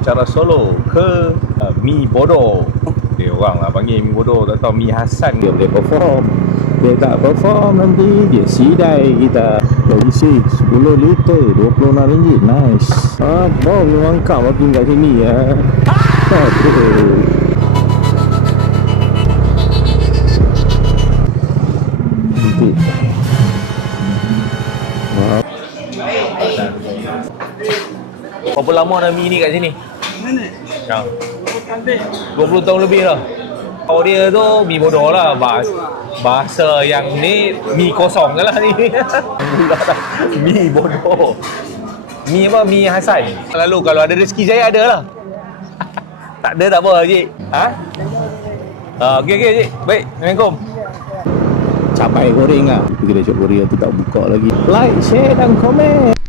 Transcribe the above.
secara solo ke Mi Bodoh. Dia orang lah panggil Mi Bodoh, tak tahu Mi Hasan. Dia boleh perform. Dia tak perform nanti dia sidai kita. Isi 10 liter RM26. Nice. Bom memang kau makin kat sini ya. Aduh. Nanti. Berapa lama dah Mi ni kat sini? Mana? Ya. 20 tahun. 20 tahun lebih dah. Kalau dia tu Mi Bodoh lah. Bahasa yang ni Mi kosong je lah ni. Mi Bodoh. Mi apa? Mi Hasan. Lalu kalau ada rezeki saya ada lah. Tak ada tak apa Cik. Ha? Okey Cik. Baik. Assalamualaikum. Cabai goreng lah. Pergi kedai shop Korea tu tak buka lagi. Like, share dan komen.